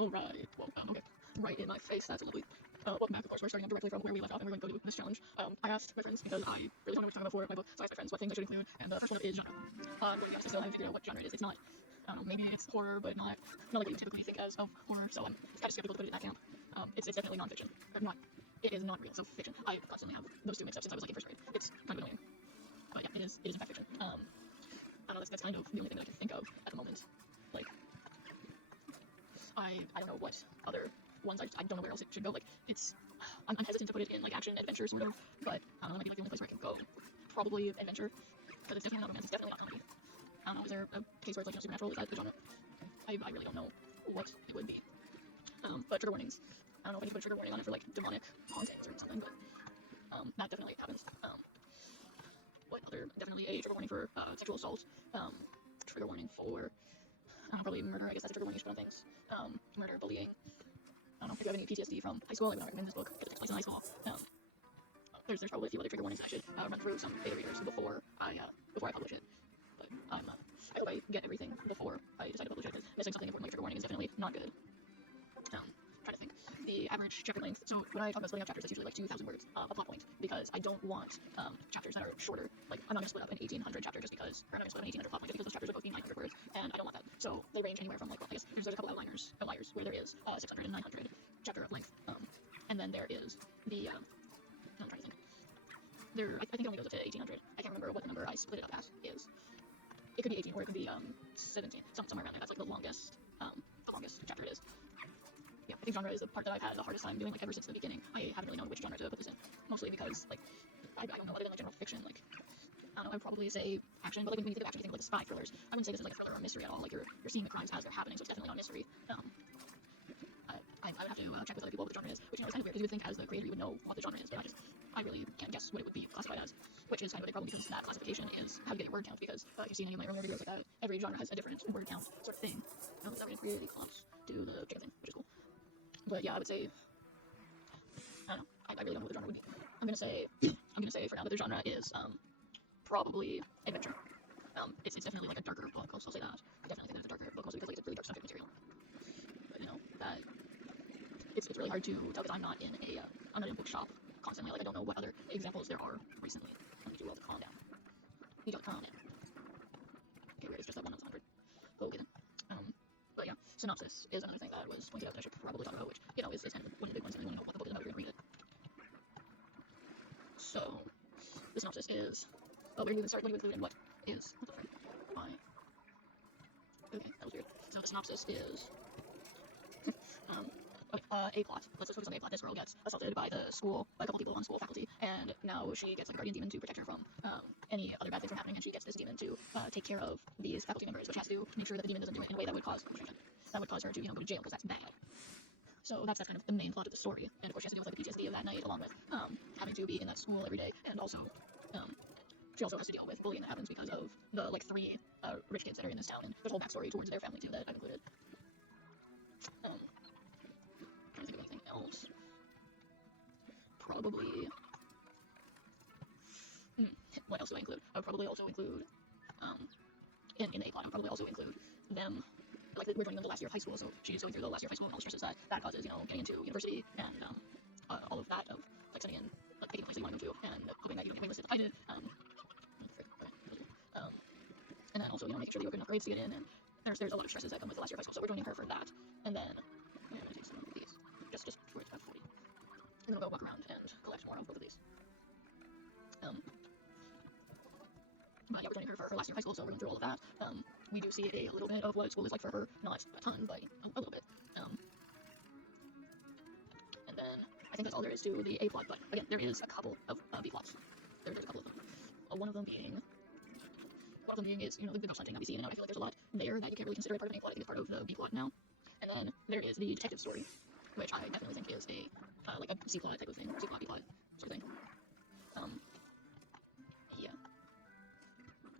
Alright, well, okay. Right in my face, that's lovely. Welcome back, of course, we're starting up directly from where we left off, and we're going to go do this challenge. I asked my friends, because I really don't know what to talk about for my book, so I asked my friends what things I should include, and the first one is genre. I'm going to be honest, I still haven't figured out what genre it is. It's not, I don't know, maybe it's horror, but not like what you typically think as of horror, so I'm kind of skeptical to put it in that camp. It's definitely non-fiction. It is not real, so fiction. I constantly have those two mixed up since I was like in first grade. It's kind of annoying. But yeah, it is in fact fiction. I don't know, that's kind of the only thing that I can think of at the moment. Like, I don't know what other ones, I don't know where else it should go. Like, I'm hesitant to put it in, like, action, adventure, sort of, but I don't know, that might be, like, the only place where I can go. Probably adventure, because it's definitely not romance, it's definitely not comedy. I don't know, is there a case where it's, like, supernatural? Is that the genre? I really don't know what it would be. But trigger warnings. I don't know if I need to put a trigger warning on it for, like, demonic hauntings or something, but, that definitely happens. What other, definitely a trigger warning for, sexual assault, trigger warning for, probably murder, I guess that's a trigger warning you should put on things, murder, bullying. I don't know if you have any PTSD from high school. I would not recommend this book because it takes place in high school. There's probably a few other trigger warnings I should run through some beta readers before I publish it. But I hope I get everything before I decide to publish it, because missing something important like trigger warning is definitely not good. Trying to think. The average chapter length. So when I talk about splitting up chapters, it's usually like 2,000 words a plot point, because I don't want chapters that are shorter. Like, I'm not gonna split up an 1,800 chapter just because, or I'm not gonna split up an 1,800 plot point just because those chapters would both be 900 words, and I don't want that. So they range anywhere from, like, well, I guess there's a couple outliers where there is 600 and 900 chapter of length, and then there is the I'm trying to think. I think it only goes up to 1,800. I can't remember what the number I split it up as is. It could be 18 or it could be 17, somewhere around there. That's like the longest chapter it is. Yeah, I think genre is the part that I've had the hardest time doing, like, ever since the beginning. I haven't really known which genre to put this in, mostly because, like, I don't know, other than, like, general fiction, like, I don't know, I'd probably say action, but, like, when you think of action, you think of, like, spy thrillers. I wouldn't say this is, like, a thriller or a mystery at all. Like, you're seeing the crimes as they're happening, so it's definitely not a mystery. I would have to check with other people what the genre is, which, you know, is kind of weird, because you would think as the creator you would know what the genre is, but I really can't guess what it would be classified as, which is kind of a big problem, because that classification is how you get your word count, because if you've seen any of my earlier videos like that, every genre has a different word count sort of thing. Now we're really close to the chicken thing, which is cool. But yeah, I would say, I don't know, I really don't know what the genre would be. I'm gonna say for now that the genre is probably adventure. It's definitely like a darker book. I'll say that. I definitely think it's a darker book, also because, like, it's a really dark subject material. But, you know, that it's really hard to tell, because I'm not in a bookshop constantly. Like, I don't know what other examples there are recently. Let me do well to calm down. You don't calm down. Okay, weird. It's just that 1 out of 100. Go get it. But yeah, synopsis is another thing that was pointed out that I should probably talk about, which, you know, is kind of one of the big ones, and you want to know what the book is about if you're going to read it. So, the synopsis is, oh, where do you even start? What do you include in what is, what the frick? Why? Okay, that was weird. So the synopsis is, a plot. Let's just focus on the A plot. This girl gets assaulted by the school, by a couple people on school faculty, and now she gets, like, a guardian demon to protect her from any other bad things from happening, and she gets this demon to take care of these faculty members, which has to make sure that the demon doesn't do it in a way that would cause her to, you know, go to jail, because that's bad. So that's kind of the main plot of the story, and of course she has to deal with, like, the PTSD of that night, along with having to be in that school every day, and also she also has to deal with bullying that happens because of the, like, 3 rich kids that are in this town, and there's a whole backstory towards their family too that I've included. Trying to think of anything else. Probably. What else do I include? I would probably also include, in the A plot, I would probably also include them, like, we're joining them the last year of high school, so she's going through the last year of high school and all the stresses that causes, you know, getting into university, and all of that, of, like, studying, like, picking the place that you want to go to, and hoping that you don't get waitlisted like I did, and then also, you know, making sure that you have good enough grades to get in, and there's a lot of stresses that come with the last year of high school, so we're joining her for that, and then, I'm gonna take some of these, just for it's about 40. I'm gonna go walk around and collect more of both of these. But yeah, we're joining her for her last year of high school, so we're going through all of that. We do see a little bit of what school is like for her, not a ton, but a little bit. And then I think that's all there is to the A plot, but again, there is a couple of B plots. There's a couple of them. One of them being is, you know, the ghost hunting that we see, and I feel like there's a lot there that you can't really consider a part of an A plot. I think it's part of the B plot now. And then there is the detective story, which I definitely think is a like a C plot type of thing, C plot, B plot sort of thing. Yeah.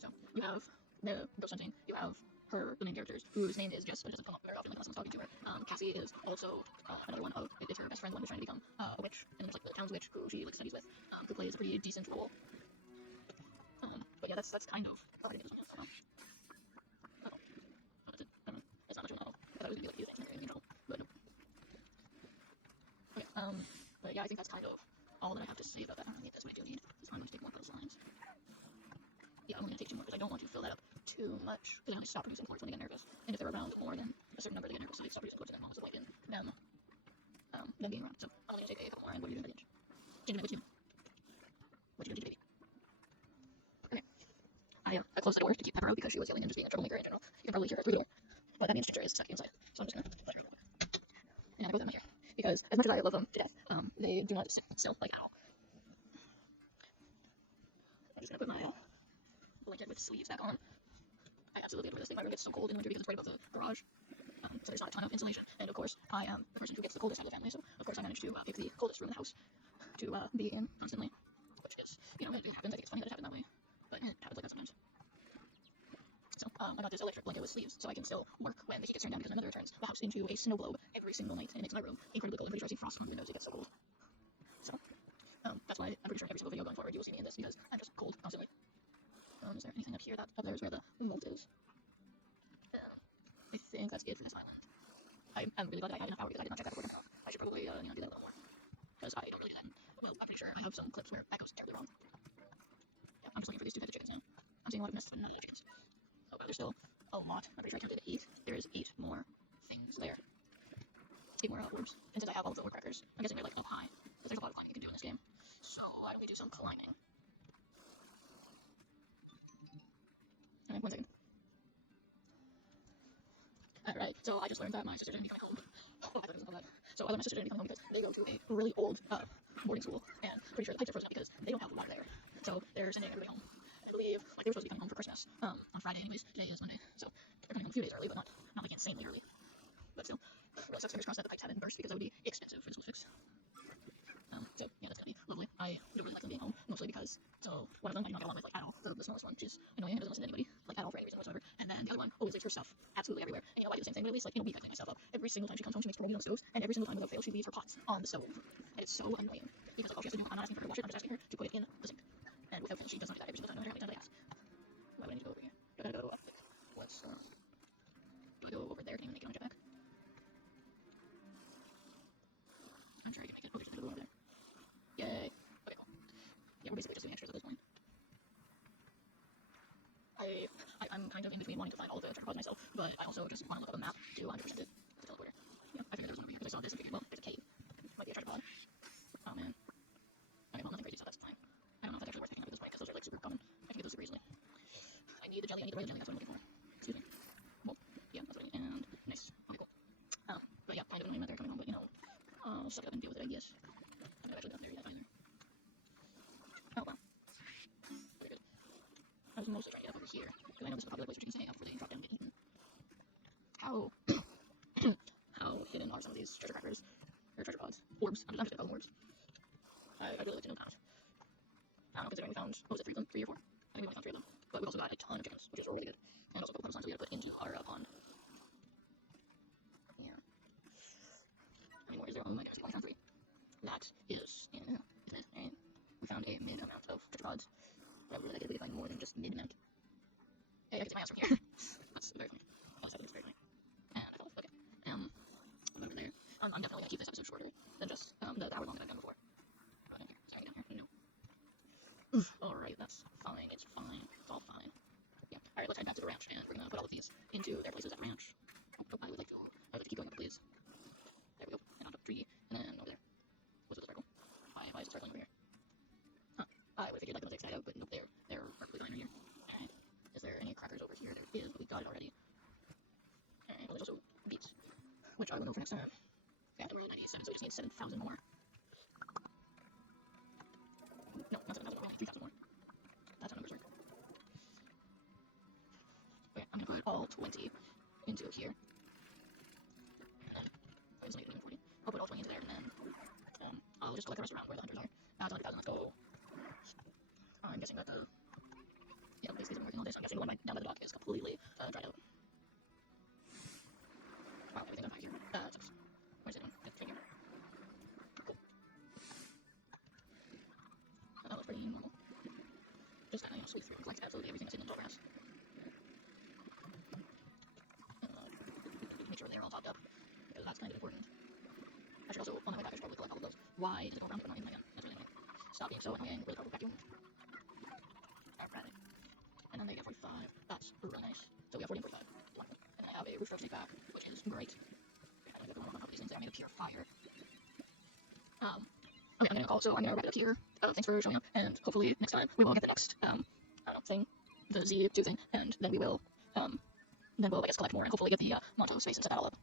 So you have the ghost hunting, you have her, the main characters, whose name is just, it doesn't come up very often unless someone's talking to her. Cassie is also another one of, it's her best friend, the one who's trying to become a witch, and there's, like, the town's witch who she, like, studies with, who plays a pretty decent role. But yeah, that's kind of, oh, I didn't get this one yet. Oh, that's it. I don't know. That's not much of a novel. I thought it was gonna be, like, huge action and getting in trouble, but no. But yeah, I think that's kind of all that I have to say about that. I need this, what I do need is I'm going to take more coastlines. Yeah, I'm going to take 2 more because I don't want to fill that up too much. Because I stop producing cords when they get nervous. And if they're around more than a certain number, they get nervous. So I stop producing cords and then I'll awaken them being around. So I'm only going to take a couple more. And what are you doing, Ginge? Ginge, what you doing? What you doing, baby? Okay. I closed the door to keep Pepper out because she was yelling and just being a troublemaker in general. You can probably hear her through the door. But that means Ginger is stuck inside. So I'm just going to let her go. And I put them in here. Because as much as I love them to death, they do not sit still, like, at all. I'm just going to put my blanket with sleeves back on. I absolutely adore this thing. My room gets so cold in the winter because it's right above the garage. So there's not a ton of insulation. And of course, I am the person who gets the coldest out of the family. So of course I managed to pick the coldest room in the house to be in constantly. Which is, you know, it happens. I think it's funny that it happened that way. But it happens like that sometimes. So I got this electric blanket with sleeves so I can still work when the heat gets turned down because my mother turns the house into a snow globe every single night. And it makes my room incredibly cold. I'm pretty sure I see frost from the windows. It gets so cold. So that's why I'm pretty sure every single video going forward you will see me in this because I'm just cold constantly. Is there anything up here? That up there is where the mold is. I think that's it for this island. I'm really glad that I had enough power because I did not check that before. I should probably do that a little more because I don't really do that. Well, I'm pretty sure I have some clips where that goes terribly wrong. Yeah, I'm just looking for these 2 headed chickens now. I'm seeing a lot of missed none of the chickens. Oh, but there's still a lot. I'm pretty sure I counted 8. There is 8 more things there. 8 more orbs. And since I have all of the orb crackers, I'm guessing they're like up high. But there's a lot of climbing you can do in this game. So why don't we do some climbing? Alright, 1 second. Alright, so I just learned that my sister didn't be coming home. Oh, I thought it was so bad. So I learned my sister didn't be coming home because they go to a really old boarding school, and pretty sure the pipes are frozen up because they don't have water there. So they're sending everybody home. I believe, like, they were supposed to be coming home for Christmas on Friday anyways. Today is Monday, so they're coming home a few days early, but not like insanely early. But still, really sucks. Fingers crossed that the pipes haven't burst because that would be expensive for this fix. So yeah, that's gonna be lovely. I don't really like them being home, mostly because, so one of them I do not get along with, like, at all. The smallest one, which is annoying and doesn't listen to anybody, like, at all for any reason whatsoever. And then the other one always leaves her stuff absolutely everywhere. And you know, I do the same thing, but at least, like, in a week I clean my stuff up. Every single time she comes home, she makes probably on the stove, and every single time without fail, she leaves her pots on the stove. And it's so annoying, because, like, all she has to do, I'm not asking her to wash it, I'm just asking her to put it in the sink. And without fail, she does not do that every single time, no matter how many times I ask. Why would I need to go over here? Do I go up? What's, do I go over there? Can I even make it on my jetpack? I'm sure I can make it. Oh, there's another one over there. Yay. Okay, cool. Yeah, we're basically just doing extras at this point. I'm kind of in between wanting to find all of the tripods myself, but I also just want to look up a map to 100% it. The teleporter. Yeah, I figured there was one over here because I saw this and figured, well, there's a cave. Might be a tripod. Oh man. Okay, well, nothing crazy, so that's fine. I don't know if that's actually worth picking up at this point because those are like super common. I can get those super easily. I need the jelly, I need the royal jelly, that's what I'm looking for. Excuse me. Cool. Yeah, that's what I need. And nice. Okay, cool. But yeah, kind of annoying that they're coming home, but you know, I'll suck it up and deal with it, I guess. I'm not actually done there yet either. Oh well. Very good. I was mostly trying to get up over here, because I know this is a popular place for chickens to hang out before they drop down and get eaten. How hidden are some of these treasure crackers? Or treasure pods? Orbs. I'm just gonna call them orbs. I'd really like to know how. I don't know, considering we found, what was it, 3 of them? 3 or 4? I think we only found 3 of them. But we've also got a ton of chickens, which is really good. And also a couple of signs we gotta put into our pond. Yeah. How many more is there? Oh my gosh, we only found 3. That is in, and we found a mid amount of treasure pods. But I would really like it if we could find more than just mid amount. Hey, I can see my ass from here. That's very funny. That's very funny. And I fell off. Okay. I'm over there. I'm definitely gonna keep this episode shorter than just the hour long that I've done before. Sorry, down here. No. Alright, that's fine. It's fine. It's all fine. Yeah. Alright, let's head back to the ranch, and we're gonna put all of these into their places at the ranch. Oh, I would like to keep going up, please. There we go. And onto a tree, and then over there. What's with the circle? Why is it circling over here? Huh. I would have figured like the mosaic side out, but nope, they're perfectly fine right here. Alright. Is there any crackers over here? There is, but we got it already. Alright, well, there's also beets, which I will know for next time. Yeah, we're at 97, so we just need 7,000 more. No, not 7,000 more, we need 3,000 more. That's how numbers work. Okay, I'm gonna put all 20 into here. And then, it's like 40. I'll put all 20 into there, and then I'll just collect the rest around where the hunters are. Now it's 100,000, let's go. I'm guessing that yeah, basically I've been working all day, so I'm guessing the one down by the dock is completely dried out. Wow, everything's on fire here. Sucks. Where's it going? It's right here. Cool. That looks pretty normal. Just kind of, sweep through and collect absolutely everything that's in the tall grass. Make sure they're all topped up, because that's kind of important. I should also, on my way back, I should probably collect all of those why is it going around but annoying? Like, that's really annoying. Stop being so annoying. Really powerful vacuum. Alright. And then they get 45. That's really nice. So we have 40 and 45. Wonderful. And then I have a roof snake back, which is great. I don't know if these things there. I made a pure fire. Okay, I'm gonna wrap it up here. Thanks for showing up, and hopefully next time we will get the next, I don't know, thing, the Z2 thing, and then we'll, I guess, collect more, and hopefully get the Monto space and set that all up.